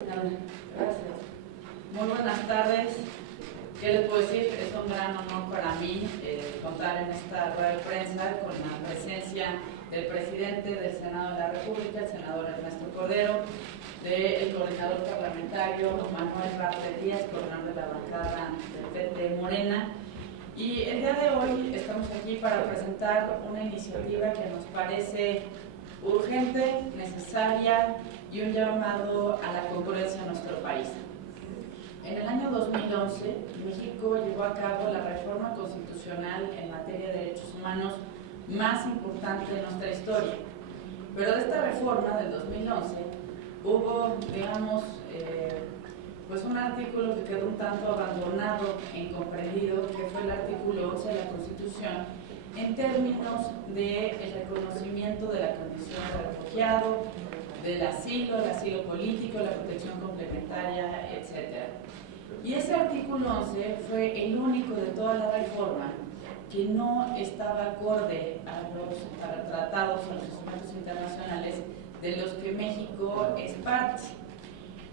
Gracias. Muy buenas tardes. ¿Qué les puedo decir? Es un gran honor para mí contar en esta rueda de prensa con la presencia del presidente del Senado de la República, el senador Ernesto Cordero, del coordinador parlamentario Manuel Bartlett Díaz, coordinador de la bancada del PT Morena. Y el día de hoy estamos aquí para presentar una iniciativa que nos parece urgente, necesaria y un llamado a la concurrencia en nuestro país. En el año 2011, México llevó a cabo la reforma constitucional en materia de derechos humanos más importante de nuestra historia. Pero de esta reforma del 2011 hubo, digamos, pues un artículo que quedó un tanto abandonado e incomprendido, que fue el artículo 11 de la Constitución, en términos del reconocimiento de la condición de refugiado, del asilo, el asilo político, la protección complementaria, etc. Y ese artículo 11 fue el único de toda la reforma que no estaba acorde a los tratados, a los instrumentos internacionales de los que México es parte.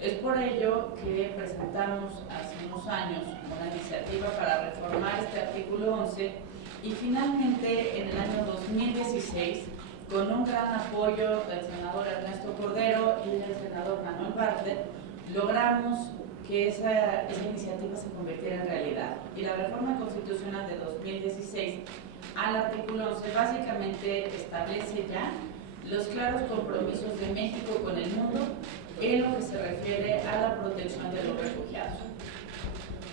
Es por ello que presentamos hace unos años una iniciativa para reformar este artículo 11 y finalmente en el año 2016, con un gran apoyo del senador Ernesto Cordero y del senador Manuel Bartlett, logramos que esa iniciativa se convirtiera en realidad. Y la reforma constitucional de 2016 al artículo 11 básicamente establece ya los claros compromisos de México con el mundo en lo que se refiere a la protección de los refugiados.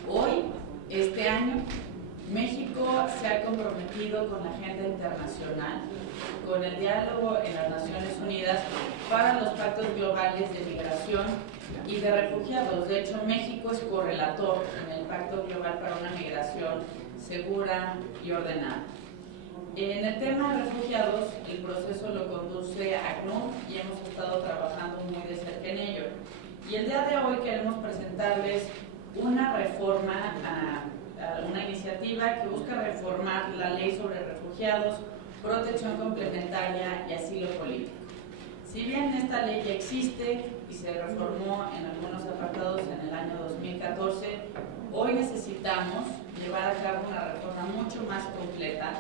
Hoy, este año, México se ha comprometido con la agenda internacional, con el diálogo en las Naciones Unidas para los pactos globales de migración y de refugiados. De hecho, México es correlator en el Pacto Global para una Migración Segura y Ordenada. En el tema de refugiados, el proceso lo conduce ACNUR y hemos estado trabajando muy de cerca en ello. Y el día de hoy queremos presentarles una reforma, una iniciativa que busca reformar la ley sobre refugiados, protección complementaria y asilo político. Si bien esta ley ya existe y se reformó en algunos apartados en el año 2014, hoy necesitamos llevar a cabo una reforma mucho más completa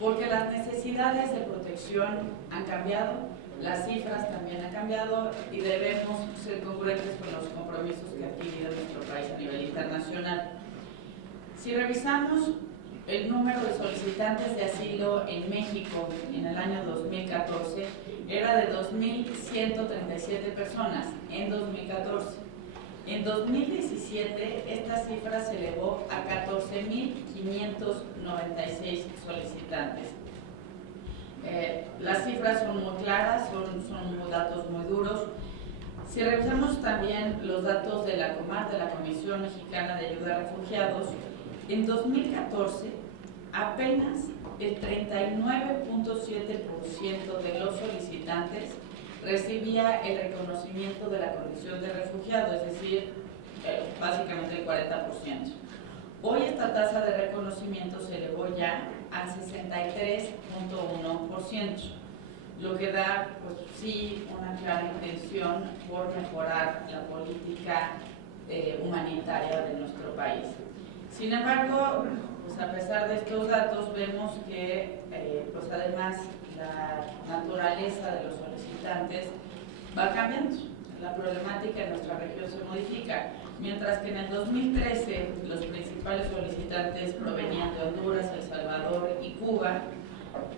porque las necesidades de protección han cambiado, las cifras también han cambiado y debemos ser congruentes con los compromisos que ha adquirido nuestro país a nivel internacional. Si revisamos el número de solicitantes de asilo en México en el año 2014, era de 2.137 personas en 2014. En 2017, esta cifra se elevó a 14.596 solicitantes. Las cifras son muy claras, son datos muy duros. Si revisamos también los datos de la COMAR, de la Comisión Mexicana de Ayuda a Refugiados, en 2014 apenas el 39.7% de los solicitantes recibía el reconocimiento de la condición de refugiado, es decir, básicamente el 40%. Hoy esta tasa de reconocimiento se elevó ya al 63.1%, lo que da, pues sí, una clara intención por mejorar la política humanitaria de nuestro país. Sin embargo, pues a pesar de estos datos, vemos que pues además la naturaleza de los solicitantes va cambiando. La problemática en nuestra región se modifica. Mientras que en el 2013 los principales solicitantes provenían de Honduras, El Salvador y Cuba,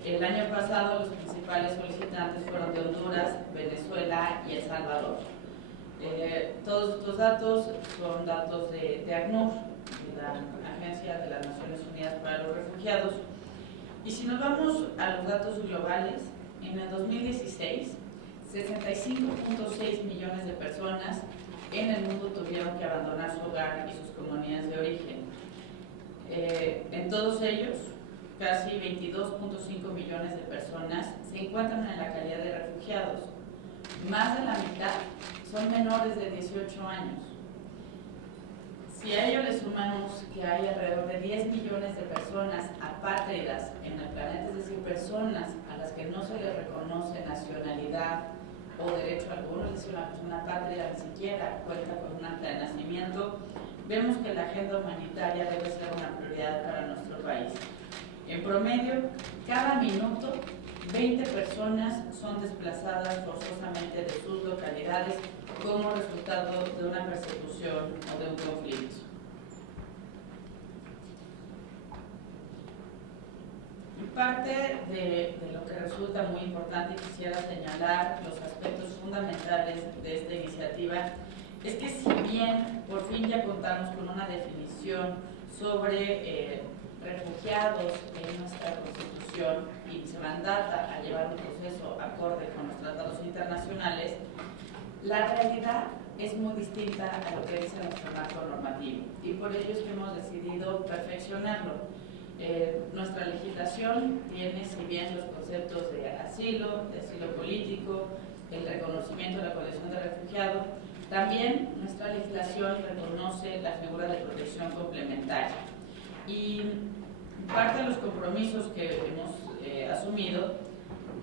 el año pasado los principales solicitantes fueron de Honduras, Venezuela y El Salvador. Todos estos datos son datos de ACNUR, la Agencia de las Naciones Unidas para los Refugiados. Y si nos vamos a los datos globales, en el 2016, 65.6 millones de personas en el mundo tuvieron que abandonar su hogar y sus comunidades de origen. En todos ellos, casi 22.5 millones de personas se encuentran en la calidad de refugiados. Más de la mitad son menores de 18 años. Si a ello le sumamos que hay alrededor de 10 millones de personas apátridas en el planeta, es decir, personas a las que no se les reconoce nacionalidad, o derecho alguno, es decir, una persona patria ni siquiera cuenta con un acta de nacimiento, vemos que la agenda humanitaria debe ser una prioridad para nuestro país. En promedio, cada minuto, 20 personas son desplazadas forzosamente de sus localidades como resultado de una persecución o de un conflicto. Y parte de lo que resulta muy importante, y quisiera señalar los aspectos fundamentales de esta iniciativa, es que si bien por fin ya contamos con una definición sobre refugiados en nuestra Constitución y se mandata a llevar un proceso acorde con los tratados internacionales, la realidad es muy distinta a lo que dice nuestro marco normativo y por ello es que hemos decidido perfeccionarlo. Nuestra legislación tiene, si bien los conceptos de asilo político, el reconocimiento de la condición de refugiado, también nuestra legislación reconoce la figura de protección complementaria. Y parte de los compromisos que hemos asumido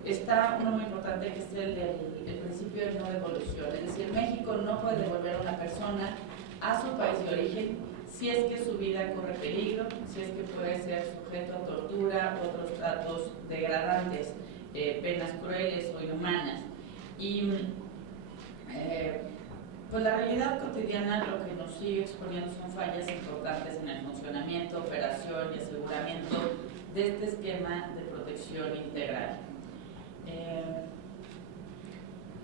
está uno muy importante, que es el principio de no devolución. Es decir, México no puede devolver a una persona a su país de origen si es que su vida corre peligro, si es que puede ser sujeto a tortura, otros tratos degradantes, penas crueles o inhumanas. Y pues la realidad cotidiana lo que nos sigue exponiendo son fallas importantes en el funcionamiento, operación y aseguramiento de este esquema de protección integral.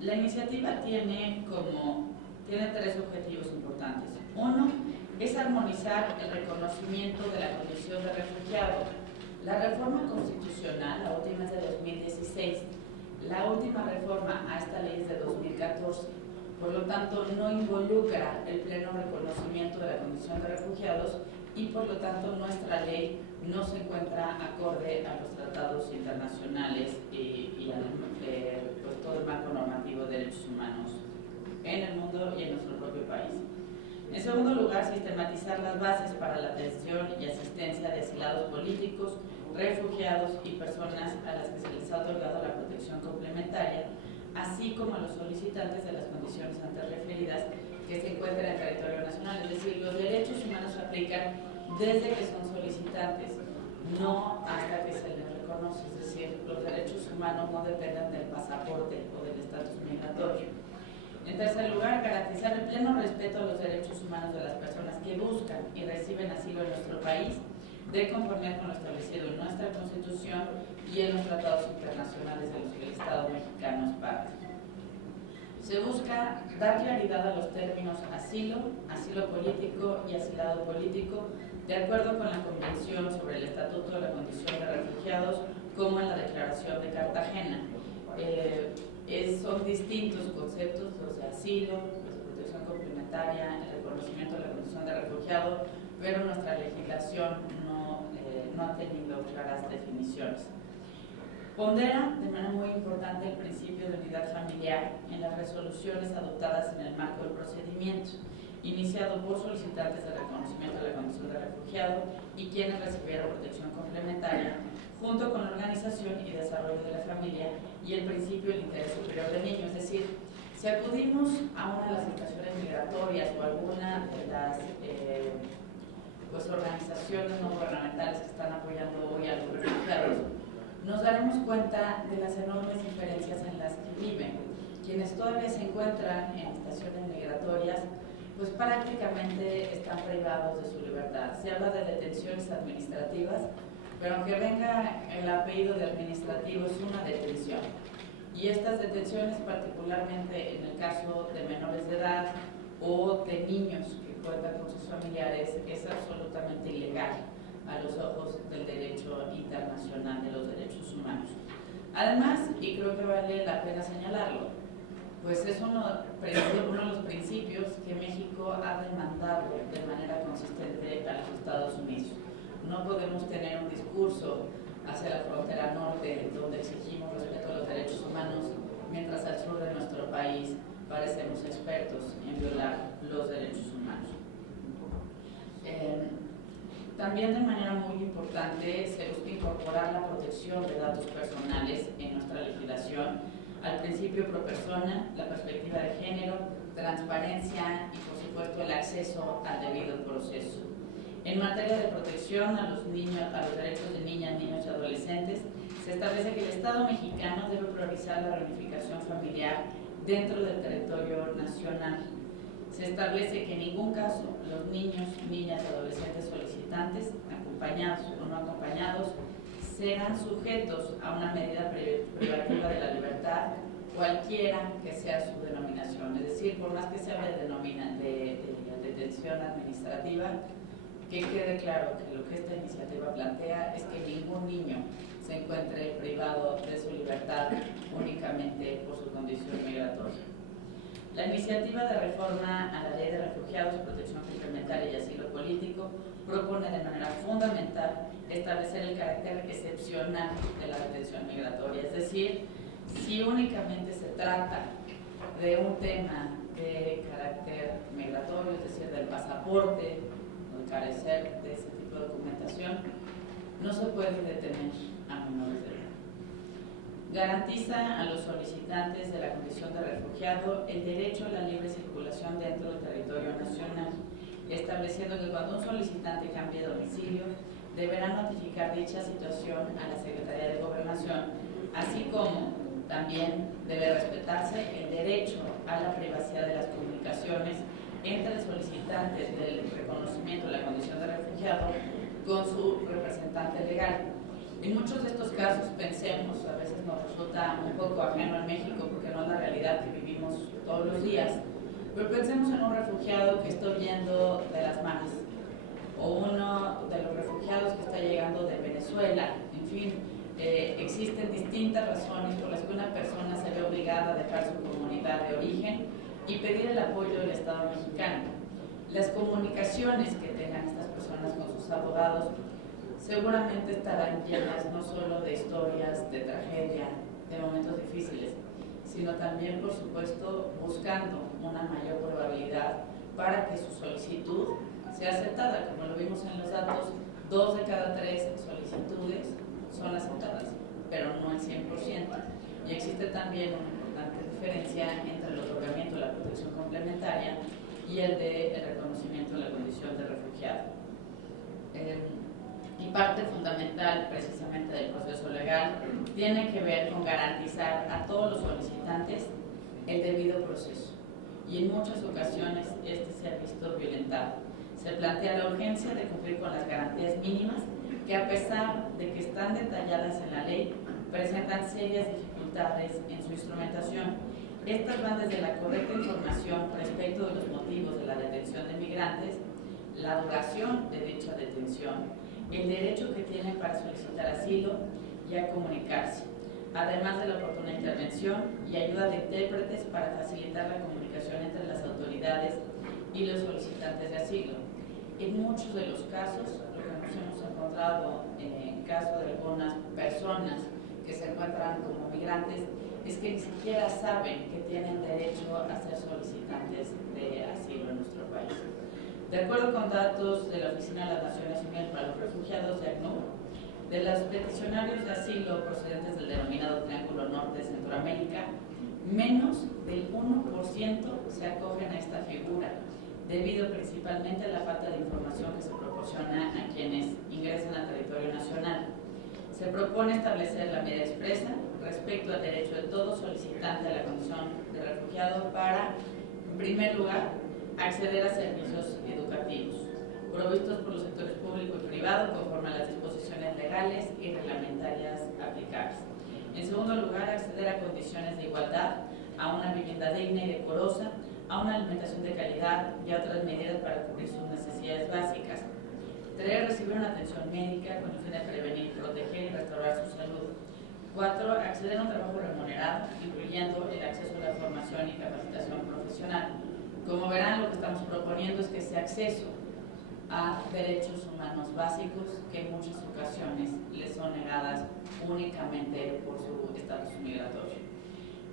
La iniciativa tiene tres objetivos importantes. Uno es armonizar el reconocimiento de la condición de refugiado. La reforma constitucional, la última es de 2016, la última reforma a esta ley es de 2014, por lo tanto no involucra el pleno reconocimiento de la condición de refugiados y por lo tanto nuestra ley no se encuentra acorde a los tratados internacionales y a pues, todo el marco normativo de derechos humanos en el mundo y en nuestro propio país. En segundo lugar, sistematizar las bases para la atención y asistencia de asilados políticos, refugiados y personas a las que se les ha otorgado la protección complementaria, así como a los solicitantes de las condiciones antes referidas que se encuentran en territorio nacional. Es decir, los derechos humanos se aplican desde que son solicitantes, no hasta que se les reconoce. Es decir, los derechos humanos no dependen del pasaporte o del estatus migratorio. En tercer lugar, garantizar el pleno respeto a los derechos humanos de las personas que buscan y reciben asilo en nuestro país, de conformidad con lo establecido en nuestra Constitución y en los tratados internacionales de los que el Estado mexicano es parte. Se busca dar claridad a los términos asilo, asilo político y asilado político, de acuerdo con la Convención sobre el Estatuto de la Condición de Refugiados, como en la Declaración de Cartagena. Son distintos conceptos, los de asilo, los de protección complementaria, el reconocimiento de la condición de refugiado, pero nuestra legislación no ha tenido claras definiciones. Pondera de manera muy importante el principio de unidad familiar en las resoluciones adoptadas en el marco del procedimiento, iniciado por solicitantes de reconocimiento de la condición de refugiado y quienes recibieron protección complementaria, junto con la organización y desarrollo de la familia y el principio del interés superior del niño. Es decir, si acudimos a una de las estaciones migratorias o alguna de las pues, organizaciones no gubernamentales que están apoyando hoy a los refugiados, nos daremos cuenta de las enormes diferencias en las que viven. Quienes todavía se encuentran en estaciones migratorias, pues prácticamente están privados de su libertad. Se habla de detenciones administrativas, pero aunque venga el apellido de administrativo, es una detención. Y estas detenciones, particularmente en el caso de menores de edad o de niños que cuentan con sus familiares, es absolutamente ilegal a los ojos del derecho internacional de los derechos humanos. Además, y creo que vale la pena señalarlo, pues es uno de los principios que México ha demandado de manera consistente a los Estados Unidos. No podemos tener un discurso hacia la frontera norte donde exigimos respeto a los derechos humanos, mientras al sur de nuestro país parecemos expertos en violar los derechos humanos. También de manera muy importante se busca incorporar la protección de datos personales en nuestra legislación, al principio pro persona, la perspectiva de género, transparencia y, por supuesto, el acceso al debido proceso. En materia de protección a los derechos de niñas, niños y adolescentes, se establece que el Estado mexicano debe priorizar la reunificación familiar dentro del territorio nacional. Se establece que en ningún caso los niños, niñas y adolescentes solicitantes, acompañados o no acompañados, serán sujetos a una medida privativa de la libertad, cualquiera que sea su denominación. Es decir, por más que se hable de detención administrativa, que quede claro que lo que esta iniciativa plantea es que ningún niño se encuentre privado de su libertad únicamente por su condición migratoria. La iniciativa de reforma a la Ley de Refugiados, Protección Complementaria y Asilo Político propone de manera fundamental establecer el carácter excepcional de la detención migratoria. Es decir, si únicamente se trata de un tema de carácter migratorio, es decir, del pasaporte, o de carecer de ese tipo de documentación, no se puede detener a menores de edad. Garantiza a los solicitantes de la condición de refugiado el derecho a la libre circulación dentro del territorio nacional, estableciendo que cuando un solicitante cambie de domicilio, deberá notificar dicha situación a la Secretaría de Gobernación, así como también debe respetarse el derecho a la privacidad de las comunicaciones entre el solicitante del reconocimiento de la condición de refugiado con su representante legal. En muchos de estos casos, pensemos, a veces nos resulta un poco ajeno en México porque no es la realidad que vivimos todos los días, pero pensemos en un refugiado que está huyendo de las maras, o uno de los refugiados que está llegando de Venezuela. En fin, existen distintas razones por las que una persona se ve obligada a dejar su comunidad de origen y pedir el apoyo del Estado mexicano. Las comunicaciones que tengan estas personas con sus abogados seguramente estarán llenas no solo de historias, de tragedia, de momentos difíciles, sino también, por supuesto, buscando una mayor probabilidad para que su solicitud sea aceptada. Como lo vimos en los datos, 2 de cada 3 solicitudes son aceptadas, pero no el 100%. Y existe también una importante diferencia entre el otorgamiento de la protección complementaria y el de reconocimiento de la condición de refugiado. Y parte fundamental precisamente del proceso legal tiene que ver con garantizar a todos los solicitantes el debido proceso. Y en muchas ocasiones este se ha visto violentado. Se plantea la urgencia de cumplir con las garantías mínimas que, a pesar de que están detalladas en la ley, presentan serias dificultades en su instrumentación. Estas van desde la correcta información respecto de los motivos de la detención de migrantes, la duración de dicha detención, el derecho que tienen para solicitar asilo y a comunicarse, además de la oportuna intervención y ayuda de intérpretes para facilitar la comunicación entre las autoridades y los solicitantes de asilo. En muchos de los casos, lo que nos hemos encontrado en el caso de algunas personas que se encuentran como migrantes, es que ni siquiera saben que tienen derecho a ser solicitantes de asilo en nuestro país. De acuerdo con datos de la Oficina de las Naciones Unidas para los Refugiados, de ACNUR, de los peticionarios de asilo procedentes del denominado Triángulo Norte de Centroamérica, menos del 1% se acogen a esta figura, debido principalmente a la falta de información que se proporciona a quienes ingresan al territorio nacional. Se propone establecer la medida expresa respecto al derecho de todo solicitante a la condición de refugiado para, en primer lugar, acceder a servicios educativos, provistos por los sectores público y privado conforme a las disposiciones legales y reglamentarias aplicables. En segundo lugar, acceder a condiciones de igualdad, a una vivienda digna y decorosa, a una alimentación de calidad y a otras medidas para cubrir sus necesidades básicas. 3. Recibir una atención médica con el fin de prevenir, proteger y restaurar su salud. 4. Acceder a un trabajo remunerado, incluyendo el acceso a la formación y capacitación profesional. Como verán, lo que estamos proponiendo es que ese acceso a derechos humanos básicos que en muchas ocasiones les son negadas únicamente por su estatus migratorio.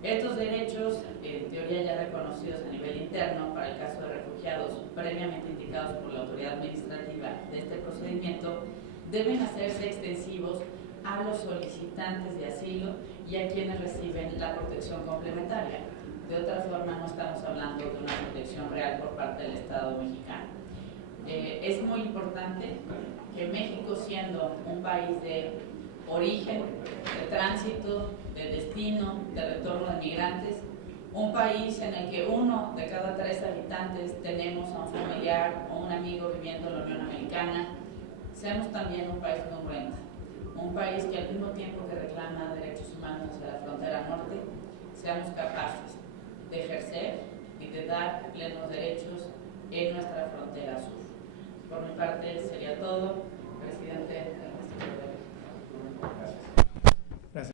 Estos derechos, en teoría ya reconocidos a nivel interno para el caso de refugiados previamente indicados por la autoridad administrativa de este procedimiento, deben hacerse extensivos a los solicitantes de asilo y a quienes reciben la protección complementaria. De otra forma, no estamos hablando de una protección real por parte del Estado mexicano. Es muy importante que México, siendo un país de origen, de tránsito, de destino, de retorno de migrantes, un país en el que 1 de cada 3 habitantes tenemos a un familiar o un amigo viviendo en la Unión Americana, seamos también un país congruente, un país que al mismo tiempo que reclama derechos humanos hacia la frontera norte, seamos capaces de ejercer y de dar plenos derechos en nuestra frontera sur. Por mi parte sería todo, presidente.